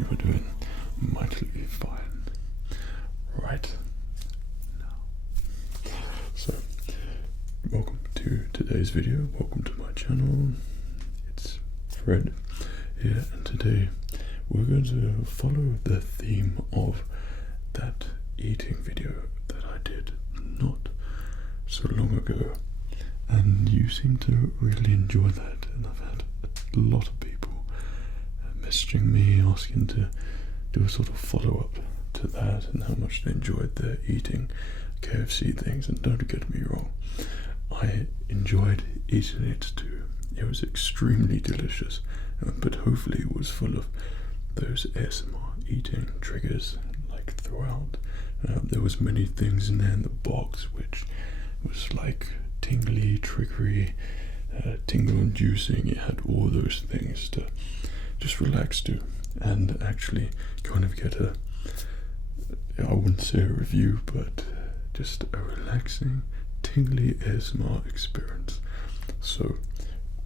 you are doing mightily fine right now. So, welcome to today's video. Welcome to my channel. It's Fred here, and today we're going to follow the theme of that eating video that I did not so long ago, and you seem to really enjoy that, and I've had a lot of people messaging me asking to do a sort of follow-up to that and how much they enjoyed their eating KFC things. And don't get me wrong, I enjoyed eating it too. It was extremely delicious, but hopefully it was full of those ASMR eating triggers like throughout. There was many things in there in the box which was like tingly, triggery, tingle inducing. It had all those things to just relax to and actually kind of get a, I wouldn't say a review, but just a relaxing, tingly ASMR experience. So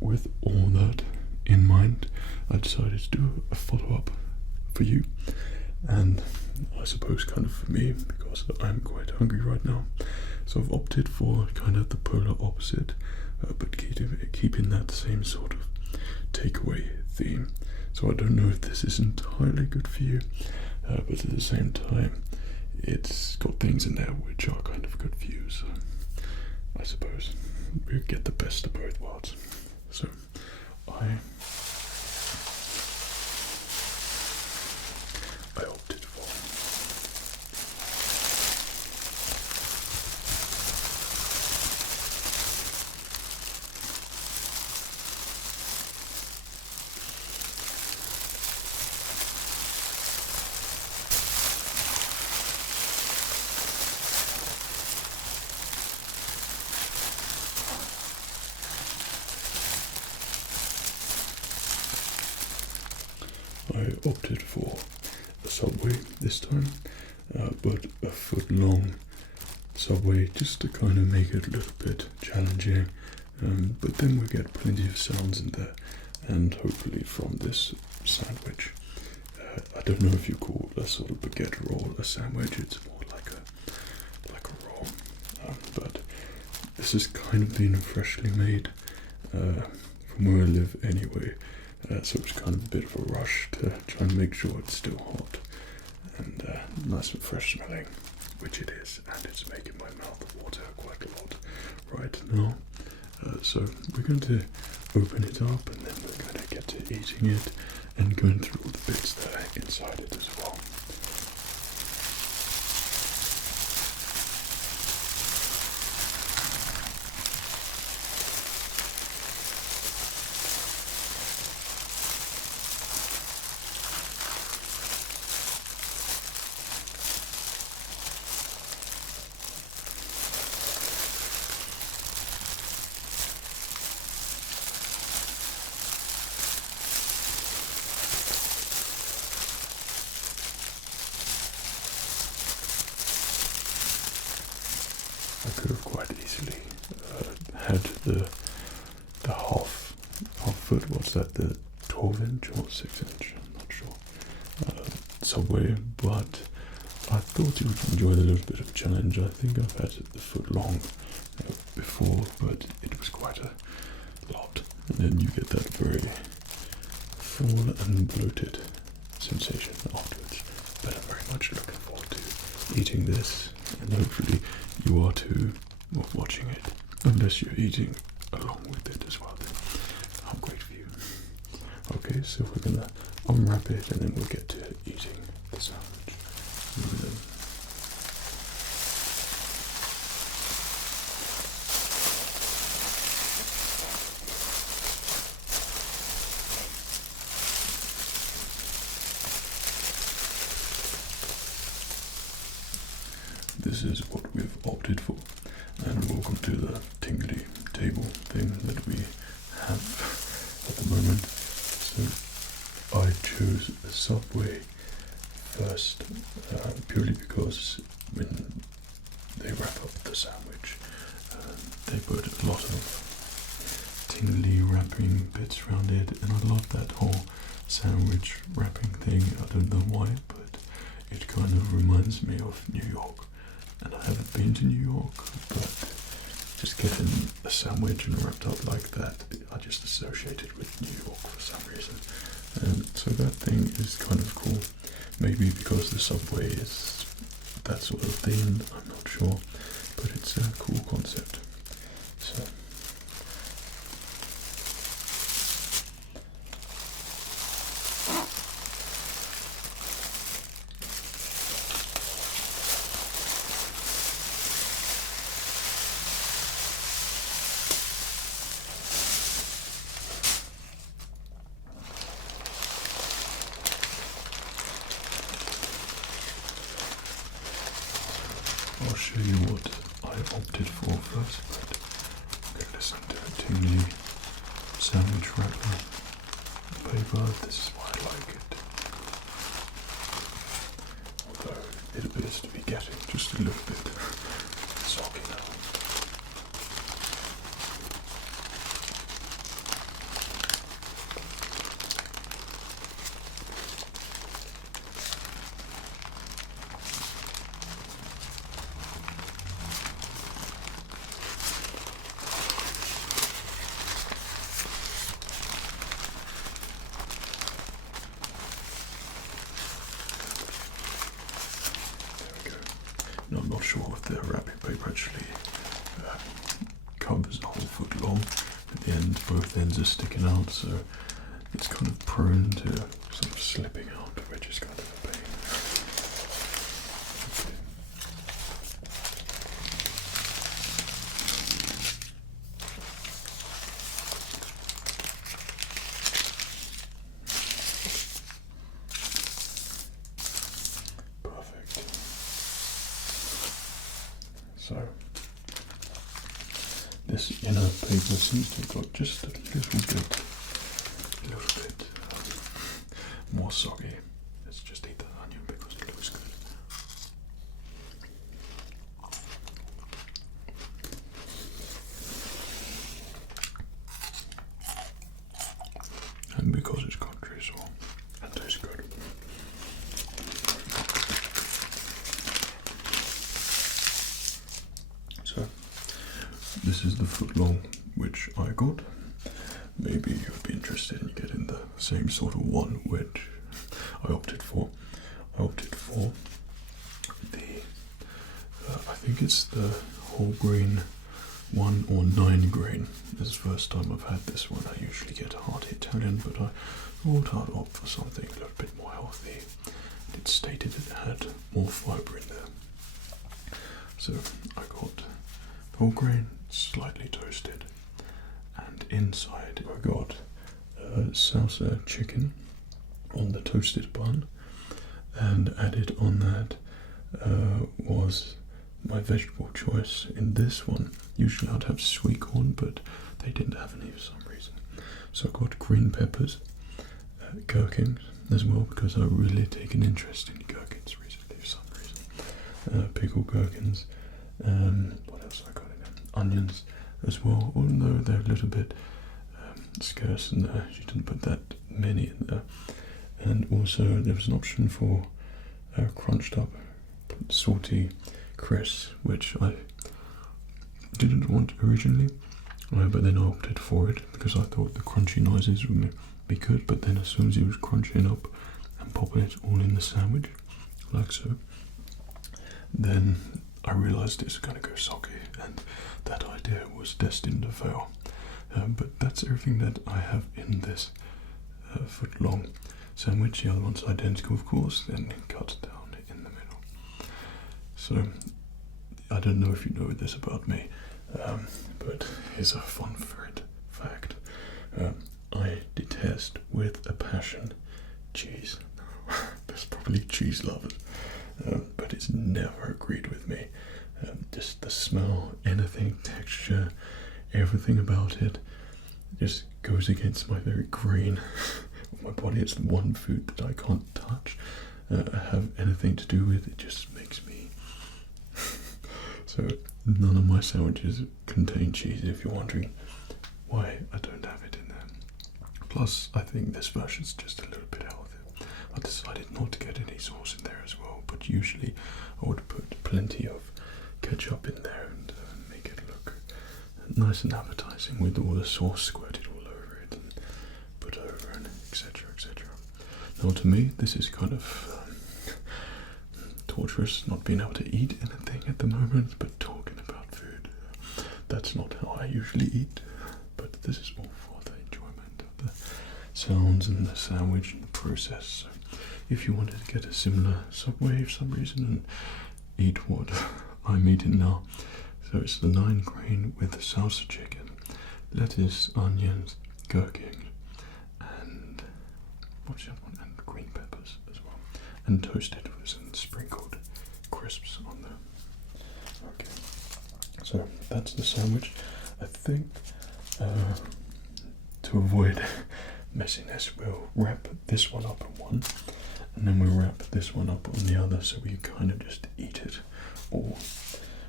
with all that in mind, I decided to do a follow-up for you, and I suppose kind of for me, because I'm quite hungry right now. So I've opted for kind of the polar opposite, but keeping that same sort of takeaway theme. So I don't know if this is entirely good for you, but at the same time, it's got things in there which are kind of good for you. So I suppose we get the best of both worlds. So I opted for a Subway this time, but a foot-long Subway, just to kind of make it a little bit challenging. But then we get plenty of sounds in there, and hopefully from this sandwich, I don't know if you call a sort of baguette roll a sandwich. It's more like a roll, but this is kind of been freshly made from where I live anyway. So it's kind of a bit of a rush to try and make sure it's still hot and nice and fresh smelling, which it is, and it's making my mouth water quite a lot right now. So we're going to open it up, and then we're going to get to eating it and going through all the bits that are inside it as well. I could have quite easily had the half foot, what's that, the 12-inch or 6-inch, I'm not sure, Subway, but I thought you would enjoy the little bit of challenge. I think I've had the foot long before, but it was quite a lot, and then you get that very full and bloated sensation afterwards. But I'm very much looking forward to eating this, and hopefully you are too, of watching it, unless you're eating along with it as well. Then how great for you. Okay, so we're gonna unwrap it, and then we'll get to eating the sandwich. This is what we've opted for, and welcome to the tingly table thing that we have at the moment. So I chose a Subway first, purely because when they wrap up the sandwich, they put a lot of tingly wrapping bits around it, and I love that whole sandwich wrapping thing. I don't know why, but it kind of reminds me of New York. And I haven't been to New York, but just getting a sandwich and wrapped up like that, I just associate it with New York for some reason. And so that thing is kind of cool. Maybe because the subway is that sort of theme, I'm not sure, but it's a cool concept. So I'll show you what I opted for first, but I'm going to listen to the sandwich wrapper paper. This is why I like it. Although it appears to be getting just a little bit soggy now. I'm not sure if the wrapping paper actually covers the whole foot long. At the end, both ends are sticking out, so it's kind of prone to sort of slipping out, which is kind of a pain. So this inner paper seems to have got just a little bit more soggy. Let's just eat the onion because it looks good. And because it's country as well, and tastes good. So this is the footlong which I got. Maybe you'd be interested in getting the same sort of one which I opted for. I opted for the, I think it's the whole grain 1 or 9 grain. This is the first time I've had this one. I usually get a hearty Italian, but I thought I'd opt for something a little bit more healthy. It stated it had more fibre in there. So I got whole grain, slightly toasted, and inside I got salsa chicken on the toasted bun, and added on that was my vegetable choice. In this one, usually I'd have sweet corn, but they didn't have any for some reason. So I got green peppers, gherkins as well, because I really take an interest in gherkins recently for some reason. Pickled gherkins. What else I got in there? Onions as well, although they're a little bit scarce in there. She didn't put that many in there. And also there was an option for crunched up salty crisps, which I didn't want originally, but then I opted for it because I thought the crunchy noises would be good. But then as soon as he was crunching up and popping it all in the sandwich, like so, then I realised it's going to go soggy, and that idea was destined to fail. But that's everything that I have in this foot-long sandwich. The other one's identical, of course, then cut down in the middle. So I don't know if you know this about me, but here's a fun fact. I detest with a passion cheese. There's probably cheese lovers, but it's never agreed with me. Just the smell, anything, texture, everything about it just goes against my very grain of my body. It's the one food that I can't touch, have anything to do with. It just makes me so none of my sandwiches contain cheese, if you're wondering why I don't have it in there. Plus I think this version's just a little I decided not to get any sauce in there as well, but usually I would put plenty of ketchup in there and make it look nice and appetizing with all the sauce squirted all over it and put over and etc. etc. Now to me this is kind of torturous, not being able to eat anything at the moment, but talking about food. That's not how I usually eat, but this is all for the enjoyment of the sounds and the sandwich and the process. So if you wanted to get a similar Subway for some reason and eat what I'm eating now, so it's the 9-grain with the salsa chicken, lettuce, onions, gherkin, and what's the other one? And green peppers as well, and toasted with some sprinkled crisps on there. Okay, so that's the sandwich. I think to avoid messiness, we'll wrap this one up in one, and then we'll wrap this one up on the other, so we kind of just eat it all.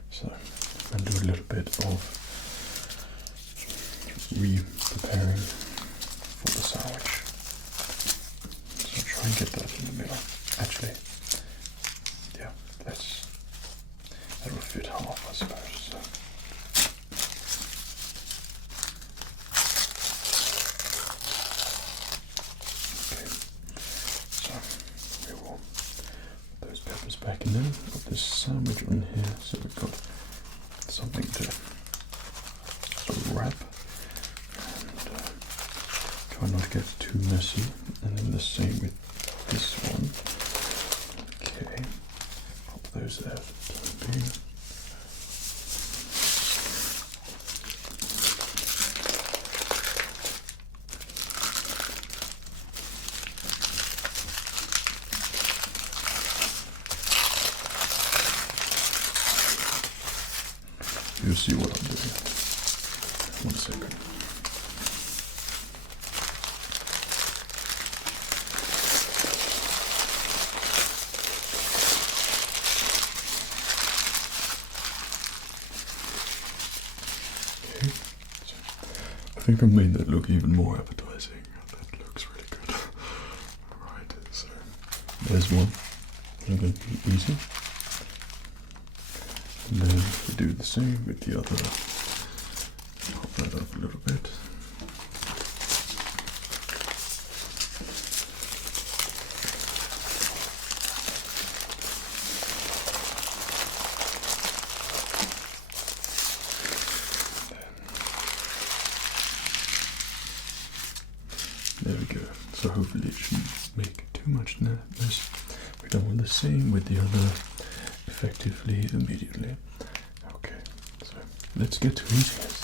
So I'm going to do a little bit of re-preparing for the sandwich. So try and get that in the middle. Actually, yeah, that'll fit half, I suppose. So. Back in there, put this sandwich on here, so we've got something to wrap and try not to get too messy. And then the same with this one. Okay, pop those there for the time being. You'll see what I'm doing. 1 second. Okay, so I think I've made that look even more appetizing. That looks really good. Alright, so there's one. I'm going to be easy. And then we do the same with the other. Pop that up a little bit. There we go. So hopefully it shouldn't make too much mess. We're done with the same with the other. Effectively, immediately. Okay, so let's get to eating it.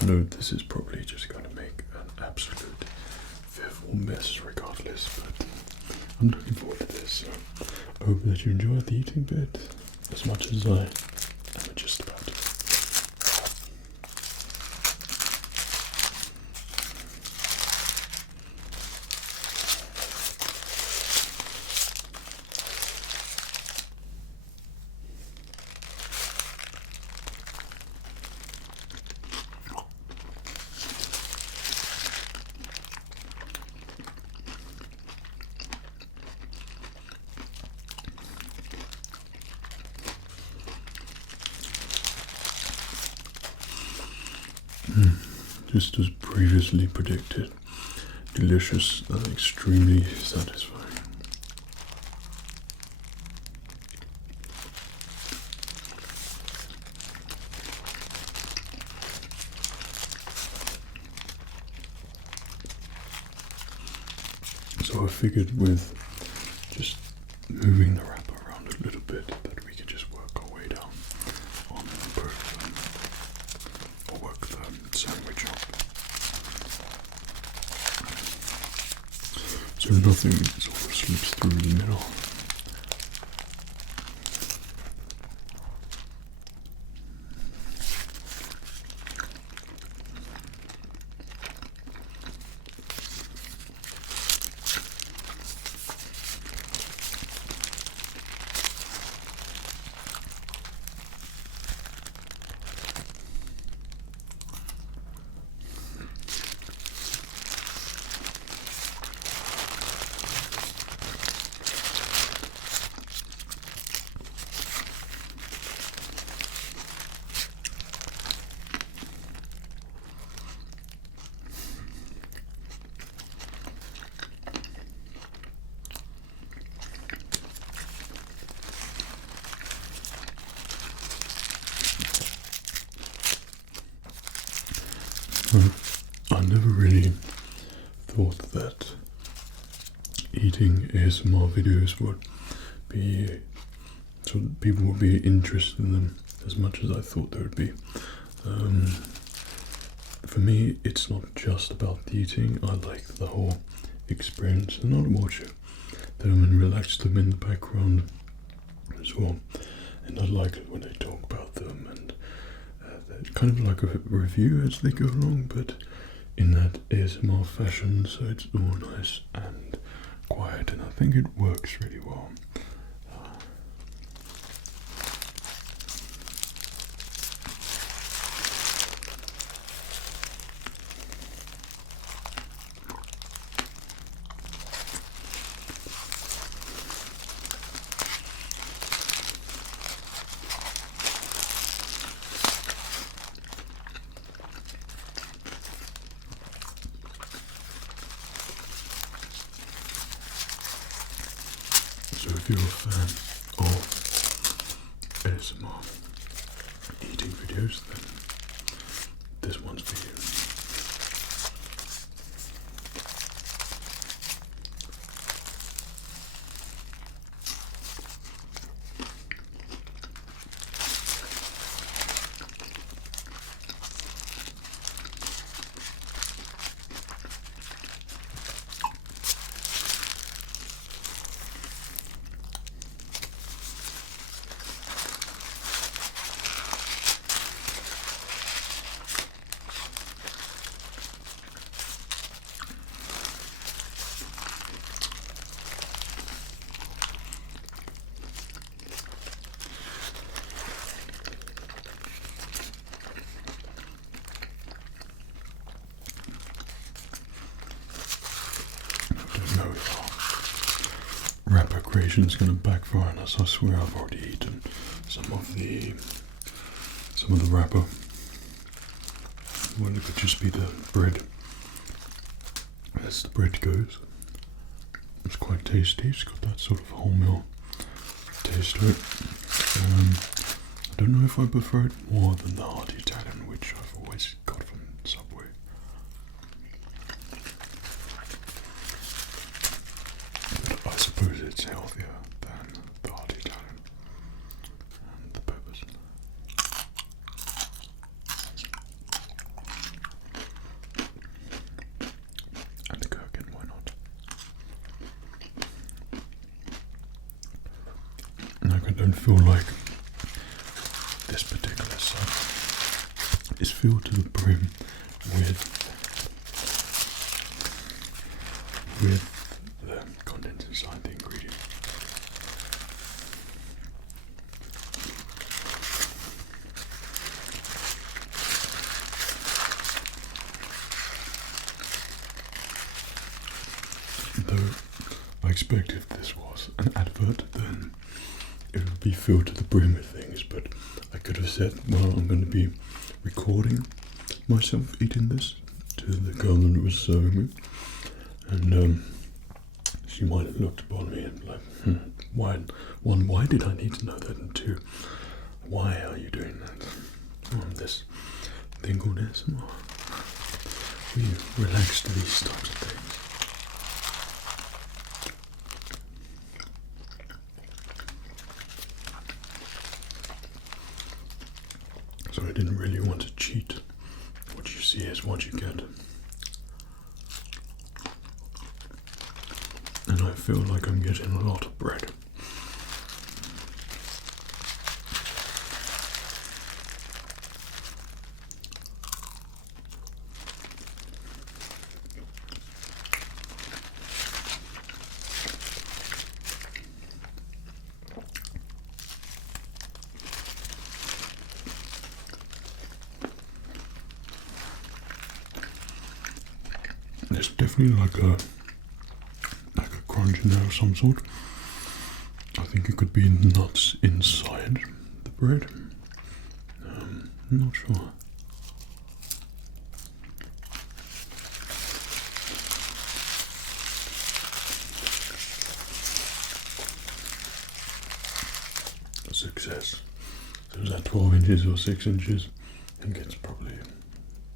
I know this is probably just going to make an absolute fearful mess regardless, but I'm looking forward to this. So I hope that you enjoyed the eating bit as much as I am just about to. Just as previously predicted, delicious and extremely satisfying. So I figured with just moving the wrapper around a little bit that we could just work our way down on both or work the sandwich up. so nothing sort of slips through the middle. I never really thought that eating ASMR videos would be, so people would be interested in them as much as I thought they would be. For me, it's not just about the eating. I like the whole experience, and I'll watch them and relax them in the background as well. And I like it when they talk about them, and kind of like a review as they go along, but in that ASMR fashion, so it's all nice and quiet, and I think it works really well. So if you're a fan of ASMR eating videos, then this one's for you. Wrapper creation is going to backfire on us. I swear I've already eaten some of the wrapper. Well, it could just be the bread. As the bread goes, it's quite tasty. It's got that sort of wholemeal taste to it. I don't know if I prefer it more than the hard Italian, which I've always got from Subway. But I suppose it's healthier than the hard Italian and the peppers. And the gherkin, why not? Like, I don't feel like this particular side is filled to the brim with the contents inside the ingredient. Though I expect if this was an advert, then it would be filled to the brim with things, but I could have said, well, I'm going to be recording myself eating this to the girl that was serving me, and she might have looked upon me and like, why did I need to know that, and two, why are you doing that? This thing called ASMR. We relax to these types of things. So I didn't really want to cheat. What you see is what you get. feel like I'm getting a lot of bread. There's definitely like a crunch in there of some sort. I think it could be nuts inside the bread. I'm not sure. Success. So is that 12 inches or 6 inches? I think it's probably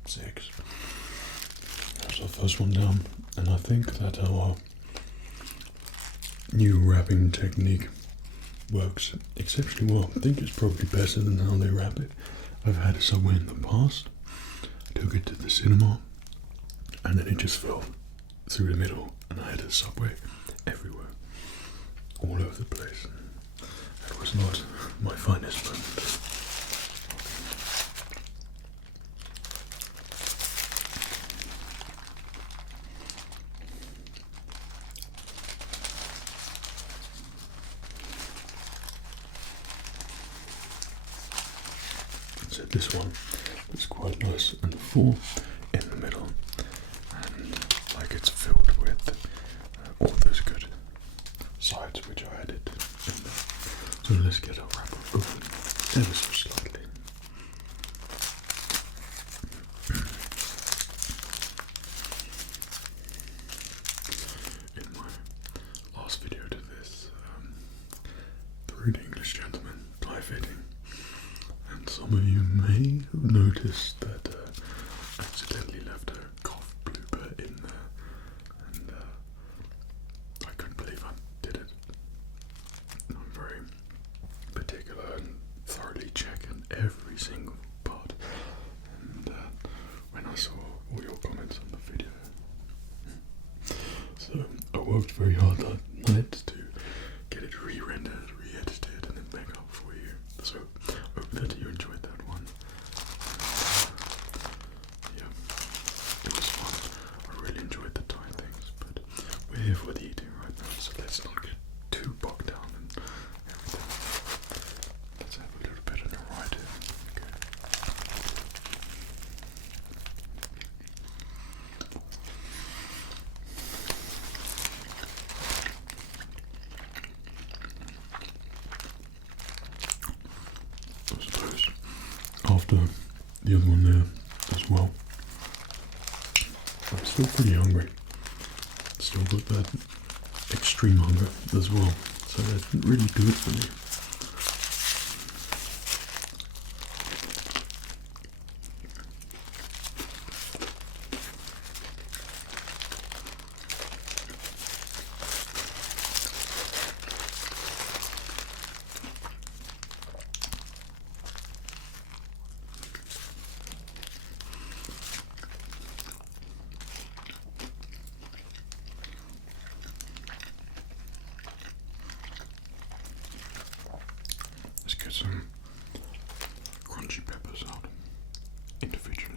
6. That's our first one down, and I think that our new wrapping technique works exceptionally well. I think it's probably better than how they wrap it. I've had a Subway in the past. I took it to the cinema, and then it just fell through the middle, and I had a Subway everywhere, all over the place. That was not my finest moment. So this one is quite nice and full in the middle, and like it's filled with all those good sides which I added in there. So let's get our wrapper open ever so slightly. In my last video to this, through the English gentleman tie fitting, and some of you may have noticed that I accidentally left a cough blooper in there, and I couldn't believe I did it. I'm very particular and thoroughly checking every single part, and when I saw all your comments on the video, so I worked very hard that night to get it re-rendered, re-edited, and then back up for you. So I hope that you enjoyed that one. Yeah, it was fun. I really enjoyed the time things, but we're here for the eating right now, so let's not get too bogged down and everything. Let's have a little bit of a ride here. Okay. I suppose after the other one there as well, I'm still pretty hungry. Still got that extreme hunger as well, so that's really good for me. Let's get some crunchy peppers out individually.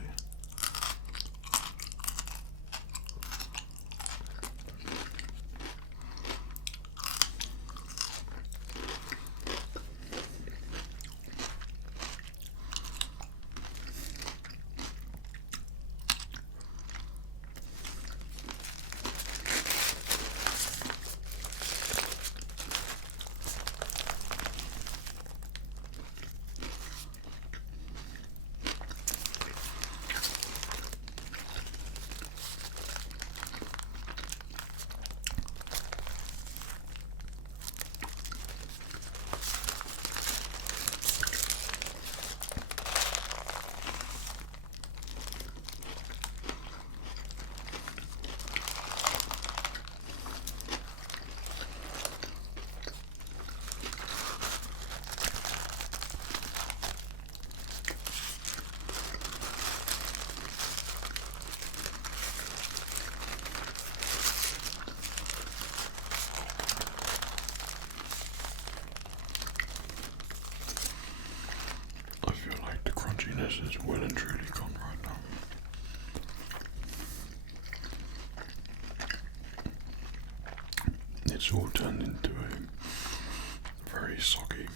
it's all turned into a very soggy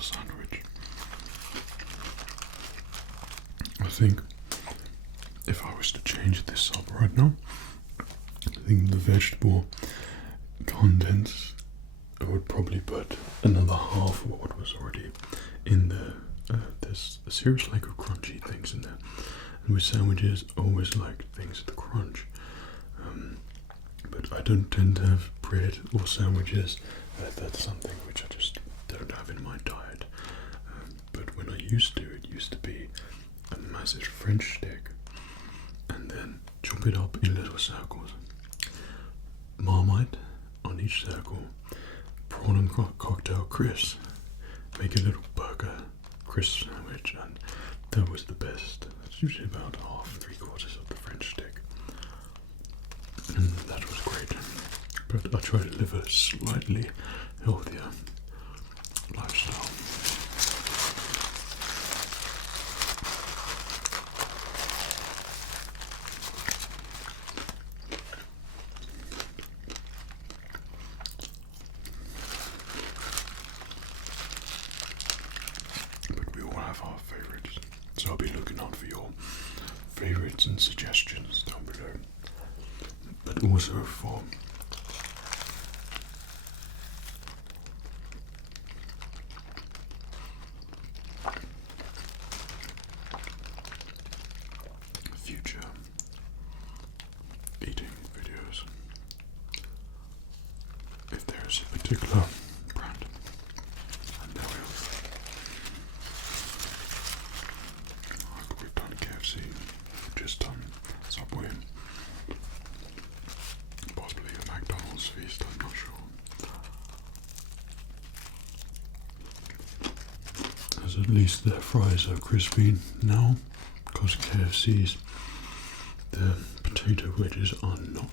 sandwich. I think if I was to change this up right now, I think the vegetable contents, I would probably put another half of what was already in there. There's a serious lack of crunchy things in there, and with sandwiches I always like things with crunch, but I don't tend to have bread or sandwiches. That's something which I just don't have in my diet, but when I used to, it used to be a massive French stick and then chop it up in little circles, Marmite on each circle, prawn and cocktail crisps, make a little burger crisp sandwich, and that was the best. That's usually about half, 3/4 of the French stick, and that was great. But I try to live a slightly healthier lifestyle. Our favorites, so I'll be looking out for your favorites and suggestions down below, but also for future eating videos. If there is a particular brand, and there we are. We've done KFC, we've just done Subway, possibly a McDonald's feast, I'm not sure. As at least their fries are crispy now, because KFC's, their potato wedges are not.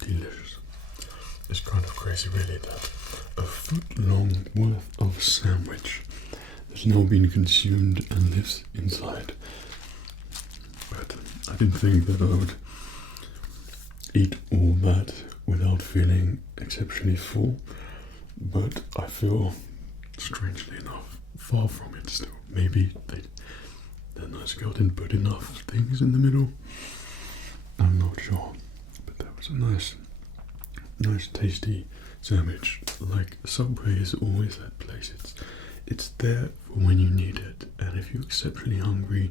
Delicious. It's kind of crazy really that a foot long worth of sandwich has now been consumed and lives inside. But I didn't think that I would eat all that without feeling exceptionally full, but I feel, strangely enough, far from it still. Maybe the nice girl didn't put enough things in the middle. I'm not sure. That was a nice tasty sandwich. Like Subway is always that place. It's there for when you need it, and if you're exceptionally hungry,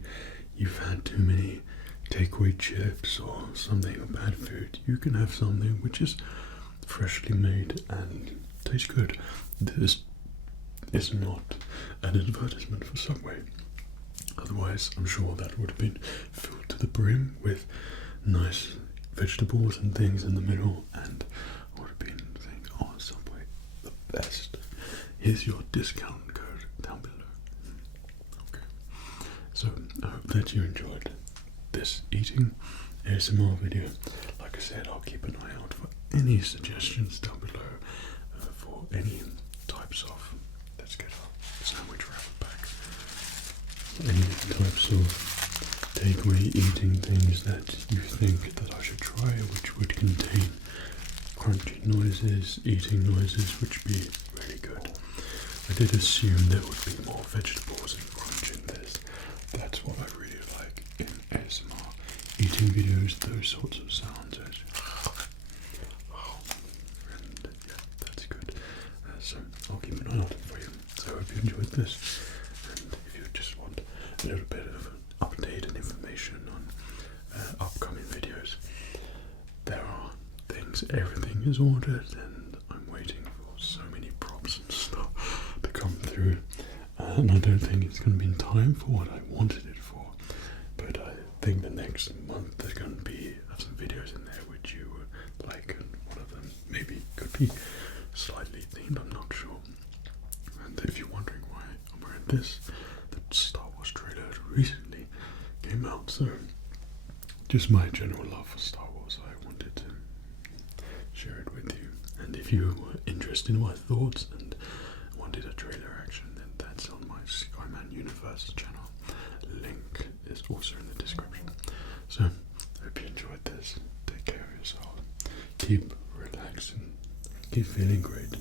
you've had too many takeaway chips or something or bad food, you can have something which is freshly made and tastes good. This is not an advertisement for Subway. Otherwise, I'm sure that would have been filled to the brim with nice vegetables and things in the middle, and I would have been saying, oh, Subway, the best. Here's your discount code down below. Okay. So, I hope that you enjoyed this eating ASMR video. Like I said, I'll keep an eye out for any suggestions down below for any types of, let's get our sandwich wrap back, any types of takeaway eating things that you think that I should try, which would contain crunchy noises, eating noises, which would be really good. I did assume there would be more vegetables and crunch in this. That's what I really like in ASMR eating videos, those sorts of sounds. And yeah, that's good. So I'll keep an eye out for you. So I hope you enjoyed this, and if you just want a little bit of update and information on upcoming videos, there are things, everything is ordered, and I'm waiting for so many props and stuff to come through, and I don't think it's going to be in time for what I wanted it for. But I think the next month there's going to be some videos in there which you would like, and one of them maybe could be slightly themed, I'm not sure. And if you're wondering why I'm wearing this, the Star Wars trailer recently came out, so just my general love for Star Wars, I wanted to share it with you. And if you were interested in my thoughts and wanted a trailer action, then that's on my SKYMANUNIVERSE channel. Link is also in the description. So, I hope you enjoyed this. Take care of yourself. Keep relaxing. Keep feeling great.